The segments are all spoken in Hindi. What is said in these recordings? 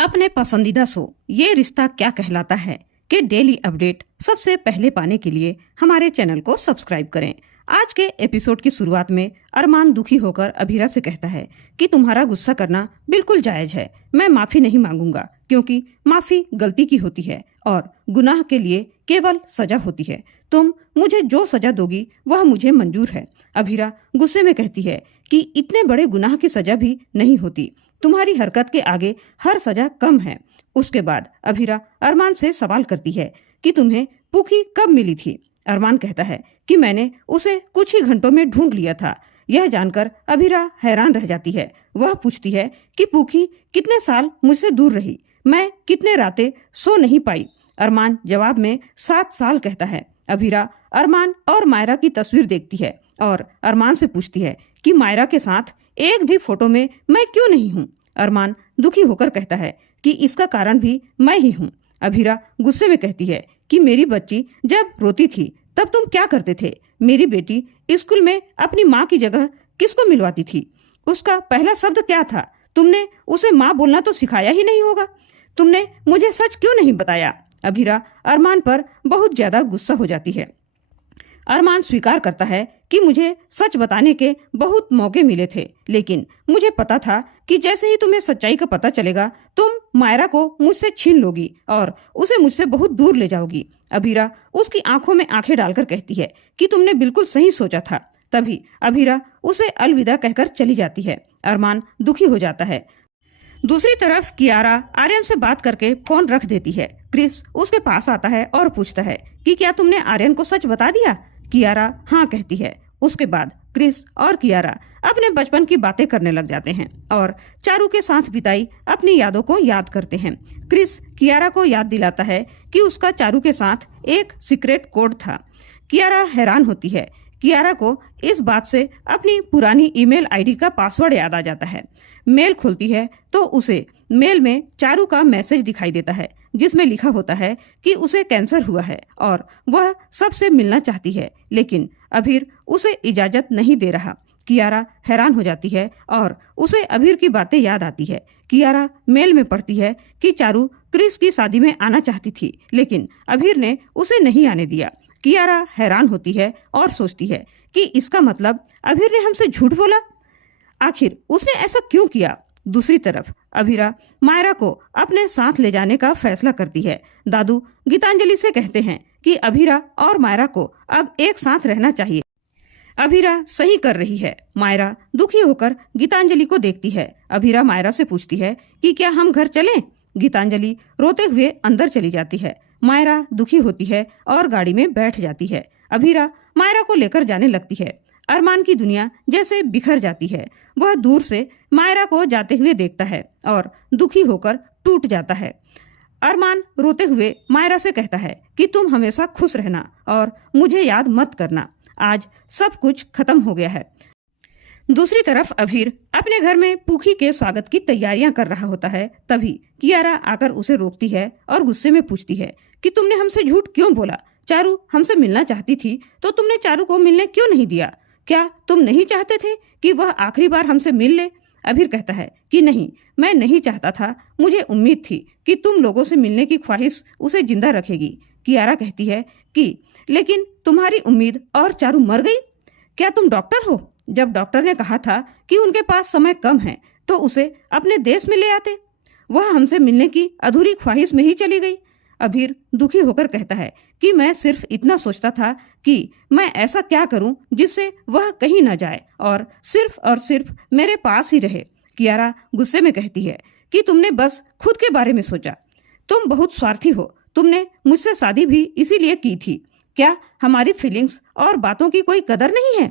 अपने पसंदीदा शो ये रिश्ता क्या कहलाता है के डेली अपडेट सबसे पहले पाने के लिए हमारे चैनल को सब्सक्राइब करें। आज के एपिसोड की शुरुआत में अरमान दुखी होकर अभीरा से कहता है कि तुम्हारा गुस्सा करना बिल्कुल जायज है, मैं माफी नहीं मांगूंगा क्योंकि माफी गलती की होती है और गुनाह के लिए केवल सजा होती है। तुम मुझे जो सजा दोगी वह मुझे मंजूर है। अभीरा गुस्से में कहती है कि इतने बड़े गुनाह की सजा भी नहीं होती, तुम्हारी हरकत के आगे हर सजा कम है। उसके बाद अभीरा अरमान से सवाल करती है कि तुम्हें पूखी कब मिली थी। अरमान कहता है कि मैंने उसे कुछ ही घंटों में ढूंढ लिया था। यह जानकर अभीरा हैरान रह जाती है। वह पूछती है कि पूखी कितने साल मुझसे दूर रही, मैं कितने रातें सो नहीं पाई। अरमान जवाब में 7 साल कहता है। अभीरा अरमान और मायरा की तस्वीर देखती है और अरमान से पूछती है कि मायरा के साथ एक भी फोटो में मैं क्यों नहीं हूँ। अरमान दुखी होकर कहता है कि इसका कारण भी मैं ही हूँ। अभीरा गुस्से में कहती है कि मेरी बच्ची जब रोती थी तब तुम क्या करते थे? मेरी बेटी स्कूल में अपनी माँ की जगह किसको मिलवाती थी? उसका पहला शब्द क्या था? तुमने उसे माँ बोलना तो सिखाया ही नहीं होगा। तुमने मुझे सच क्यों नहीं बताया? अभीरा अरमान पर बहुत ज्यादा गुस्सा हो जाती है। अरमान स्वीकार करता है कि मुझे सच बताने के बहुत मौके मिले थे, लेकिन मुझे पता था कि जैसे ही तुम्हें सच्चाई का पता चलेगा तुम मायरा को मुझसे छीन लोगी और उसे मुझसे बहुत दूर ले जाओगी। अभीरा उसकी आंखों में आंखें डालकर कहती है कि तुमने बिल्कुल सही सोचा था। तभी अभीरा उसे अलविदा कहकर चली जाती है। अरमान दुखी हो जाता है। दूसरी तरफ कियारा आर्यन से बात करके फोन रख देती है। क्रिस उसके पास आता है और पूछता है कि क्या तुमने आर्यन को सच बता दिया? कियारा हाँ कहती है। उसके बाद क्रिस और कियारा अपने बचपन की बातें करने लग जाते हैं और चारू के साथ बिताई अपनी यादों को याद करते हैं। क्रिस कियारा को याद दिलाता है कि उसका चारू के साथ एक सीक्रेट कोड था। कियारा हैरान होती है। कियारा को इस बात से अपनी पुरानी ईमेल आईडी का पासवर्ड याद आ जाता है। मेल खोलती है तो उसे मेल में चारू का मैसेज दिखाई देता है जिसमें लिखा होता है कि उसे कैंसर हुआ है और वह सबसे मिलना चाहती है, लेकिन अभीर उसे इजाजत नहीं दे रहा। कियारा हैरान हो जाती है और उसे अभीर की बातें याद आती है। कियारा मेल में पढ़ती है कि चारू क्रिस की शादी में आना चाहती थी, लेकिन अभीर ने उसे नहीं आने दिया। कियारा हैरान होती है और सोचती है कि इसका मतलब अभीर ने हमसे झूठ बोला। आखिर उसने ऐसा क्यों किया? दूसरी तरफ अभीरा मायरा को अपने साथ ले जाने का फैसला करती है। दादू गीतांजलि से कहते हैं कि अभीरा और मायरा को अब एक साथ रहना चाहिए। अभीरा सही कर रही है। मायरा दुखी होकर गीतांजलि को देखती है। अभीरा मायरा से पूछती है कि क्या हम घर चलें? गीतांजलि रोते हुए अंदर चली जाती है। मायरा दुखी होती है और गाड़ी में बैठ जाती है। अभीरा मायरा को लेकर जाने लगती है। अरमान की दुनिया जैसे बिखर जाती है। वह दूर से मायरा को जाते हुए देखता है और दुखी होकर टूट जाता है। अरमान रोते हुए मायरा से कहता है कि तुम हमेशा खुश रहना और मुझे याद मत करना, आज सब कुछ खत्म हो गया है। दूसरी तरफ अभीर अपने घर में पूखी के स्वागत की तैयारियां कर रहा होता है। तभी कियारा आकर उसे रोकती है और गुस्से में पूछती है कि तुमने हमसे झूठ क्यों बोला? चारू हमसे मिलना चाहती थी तो तुमने चारू को मिलने क्यों नहीं दिया? क्या तुम नहीं चाहते थे कि वह आखिरी बार हमसे मिल ले? अभीर कहता है कि नहीं, मैं नहीं चाहता था, मुझे उम्मीद थी कि तुम लोगों से मिलने की ख्वाहिश उसे जिंदा रखेगी। कियारा कहती है कि लेकिन तुम्हारी उम्मीद और चारू मर गई। क्या तुम डॉक्टर हो? जब डॉक्टर ने कहा था कि उनके पास समय कम है तो उसे अपने देश में ले आते। वह हमसे मिलने की अधूरी ख्वाहिश में ही चली गई। अभीर दुखी होकर कहता है कि मैं सिर्फ इतना सोचता था कि मैं ऐसा क्या करूं जिससे वह कहीं न जाए और सिर्फ मेरे पास ही रहे। कियारा गुस्से में कहती है कि तुमने बस खुद के बारे में सोचा, तुम बहुत स्वार्थी हो। तुमने मुझसे शादी भी इसीलिए की थी। क्या हमारी फीलिंग्स और बातों की कोई कदर नहीं है?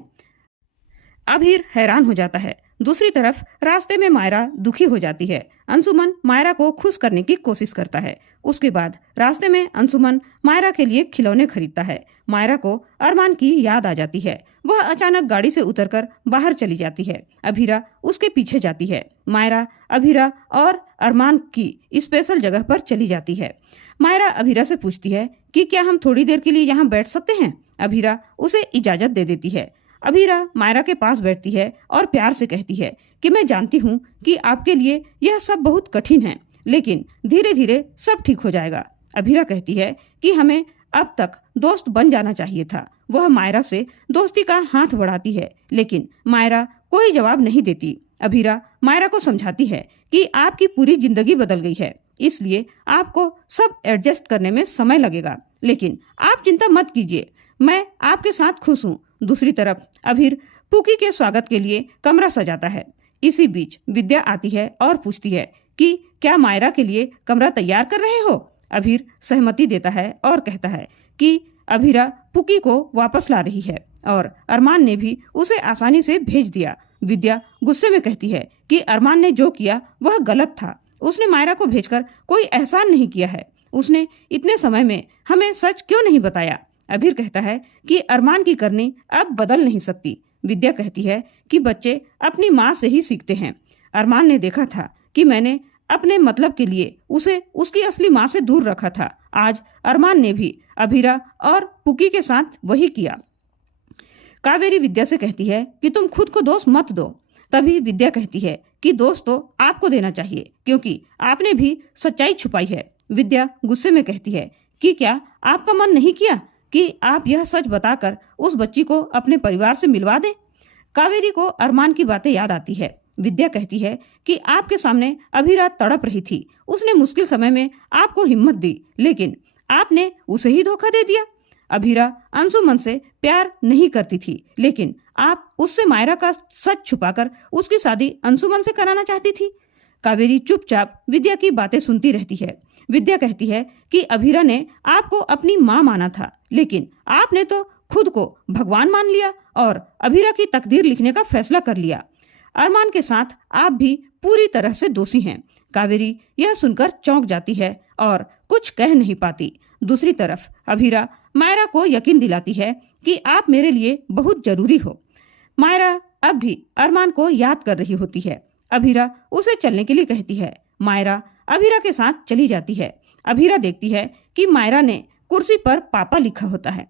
अभीर हैरान हो जाता है। दूसरी तरफ रास्ते में मायरा दुखी हो जाती है। अंशुमन मायरा को खुश करने की कोशिश करता है। उसके बाद रास्ते में अंशुमन मायरा के लिए खिलौने खरीदता है। मायरा को अरमान की याद आ जाती है। वह अचानक गाड़ी से उतरकर बाहर चली जाती है। अभीरा उसके पीछे जाती है। मायरा अभीरा और अरमान की स्पेशल जगह पर चली जाती है। मायरा अभीरा से पूछती है कि क्या हम थोड़ी देर के लिए यहाँ बैठ सकते हैं? अभीरा उसे इजाजत दे देती है। अभीरा मायरा के पास बैठती है और प्यार से कहती है कि मैं जानती हूँ कि आपके लिए यह सब बहुत कठिन है, लेकिन धीरे धीरे सब ठीक हो जाएगा। अभीरा कहती है कि हमें अब तक दोस्त बन जाना चाहिए था। वह मायरा से दोस्ती का हाथ बढ़ाती है, लेकिन मायरा कोई जवाब नहीं देती। अभीरा मायरा को समझाती है कि आपकी पूरी जिंदगी बदल गई है, इसलिए आपको सब एडजस्ट करने में समय लगेगा, लेकिन आप चिंता मत कीजिए, मैं आपके साथ खुश हूँ। दूसरी तरफ अभीर पुकी के स्वागत के लिए कमरा सजाता है। इसी बीच विद्या आती है और पूछती है कि क्या मायरा के लिए कमरा तैयार कर रहे हो। अभीर सहमति देता है और कहता है कि अभीरा पुकी को वापस ला रही है और अरमान ने भी उसे आसानी से भेज दिया। विद्या गुस्से में कहती है कि अरमान ने जो किया वह गलत था, उसने मायरा को भेजकर कोई एहसान नहीं किया है, उसने इतने समय में हमें सच क्यों नहीं बताया। अभीर कहता है कि अरमान की करनी अब बदल नहीं सकती। विद्या कहती है कि बच्चे अपनी माँ से ही सीखते हैं। अरमान ने देखा था कि मैंने अपने मतलब के लिए उसे उसकी असली माँ से दूर रखा था। आज अरमान ने भी अभीरा और पुकी के साथ वही किया। कावेरी विद्या से कहती है कि तुम खुद को दोष मत दो। तभी विद्या कहती है कि दोष तो आपको देना चाहिए, क्योंकि आपने भी सच्चाई छुपाई है। विद्या गुस्से में कहती है कि क्या आपका मन नहीं किया कि आप यह सच बताकर उस बच्ची को अपने परिवार से मिलवा दें। कावेरी को अरमान की बातें याद आती है। विद्या कहती है कि आपके सामने अभीरा तड़प रही थी, उसने मुश्किल समय में आपको हिम्मत दी, लेकिन आपने उसे ही धोखा दे दिया। अभीरा अंशुमन से प्यार नहीं करती थी, लेकिन आप उससे मायरा का सच छुपाकर उसकी शादी अंशुमन से कराना चाहती थी। कावेरी चुपचाप विद्या की बातें सुनती रहती है। विद्या कहती है कि अभीरा ने आपको अपनी माँ माना था, लेकिन आपने तो खुद को भगवान मान लिया और अभीरा की तकदीर लिखने का फैसला कर लिया। अरमान के साथ आप भी पूरी तरह से दोषी हैं। कावेरी यह सुनकर चौंक जाती है और कुछ कह नहीं पाती। दूसरी तरफ अभीरा मायरा को यकीन दिलाती है कि आप मेरे लिए बहुत जरूरी हो। मायरा अब भी अरमान को याद कर रही होती है। अभीरा उसे चलने के लिए कहती है। मायरा अभीरा के साथ चली जाती है। अभीरा देखती है कि मायरा ने कुर्सी पर पापा लिखा होता है।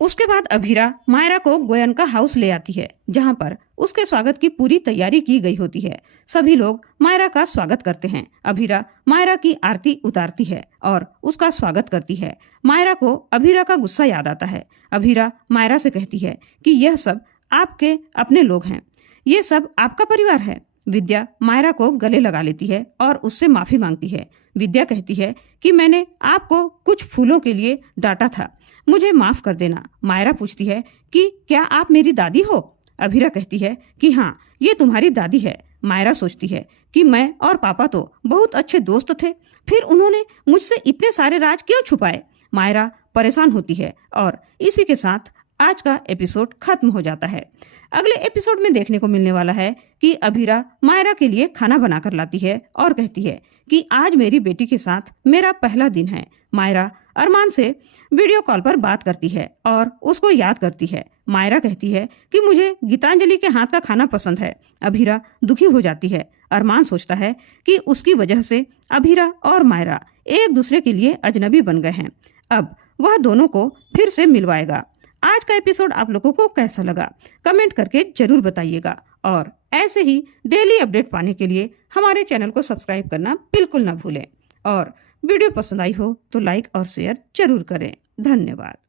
उसके बाद अभीरा मायरा को गोयनका हाउस ले आती है, जहां पर उसके स्वागत की पूरी तैयारी की गई होती है। सभी लोग मायरा का स्वागत करते हैं। अभीरा मायरा की आरती उतारती है और उसका स्वागत करती है। मायरा को अभीरा का गुस्सा याद आता है। अभीरा मायरा से कहती है कि यह सब आपके अपने लोग हैं, ये सब आपका परिवार है। विद्या मायरा को गले लगा लेती है और उससे माफी मांगती है। विद्या कहती है कि मैंने आपको कुछ फूलों के लिए डांटा था, मुझे माफ कर देना। मायरा पूछती है कि क्या आप मेरी दादी हो। अभीरा कहती है कि हाँ, ये तुम्हारी दादी है। मायरा सोचती है कि मैं और पापा तो बहुत अच्छे दोस्त थे, फिर उन्होंने मुझसे इतने सारे राज क्यों छुपाए। मायरा परेशान होती है और इसी के साथ आज का एपिसोड खत्म हो जाता है। अगले एपिसोड में देखने को मिलने वाला है कि अभीरा मायरा के लिए खाना बनाकर लाती है और कहती है कि आज मेरी बेटी के साथ मेरा पहला दिन है। मायरा अरमान से वीडियो कॉल पर बात करती है और उसको याद करती है। मायरा कहती है कि मुझे गीतांजलि के हाथ का खाना पसंद है। अभीरा दुखी हो जाती है। अरमान सोचता है कि उसकी वजह से अभीरा और मायरा एक दूसरे के लिए अजनबी बन गए हैं। अब वह दोनों को फिर से मिलवाएगा। आज का एपिसोड आप लोगों को कैसा लगा कमेंट करके जरूर बताइएगा और ऐसे ही डेली अपडेट पाने के लिए हमारे चैनल को सब्सक्राइब करना बिल्कुल ना भूलें और वीडियो पसंद आई हो तो लाइक और शेयर जरूर करें। धन्यवाद।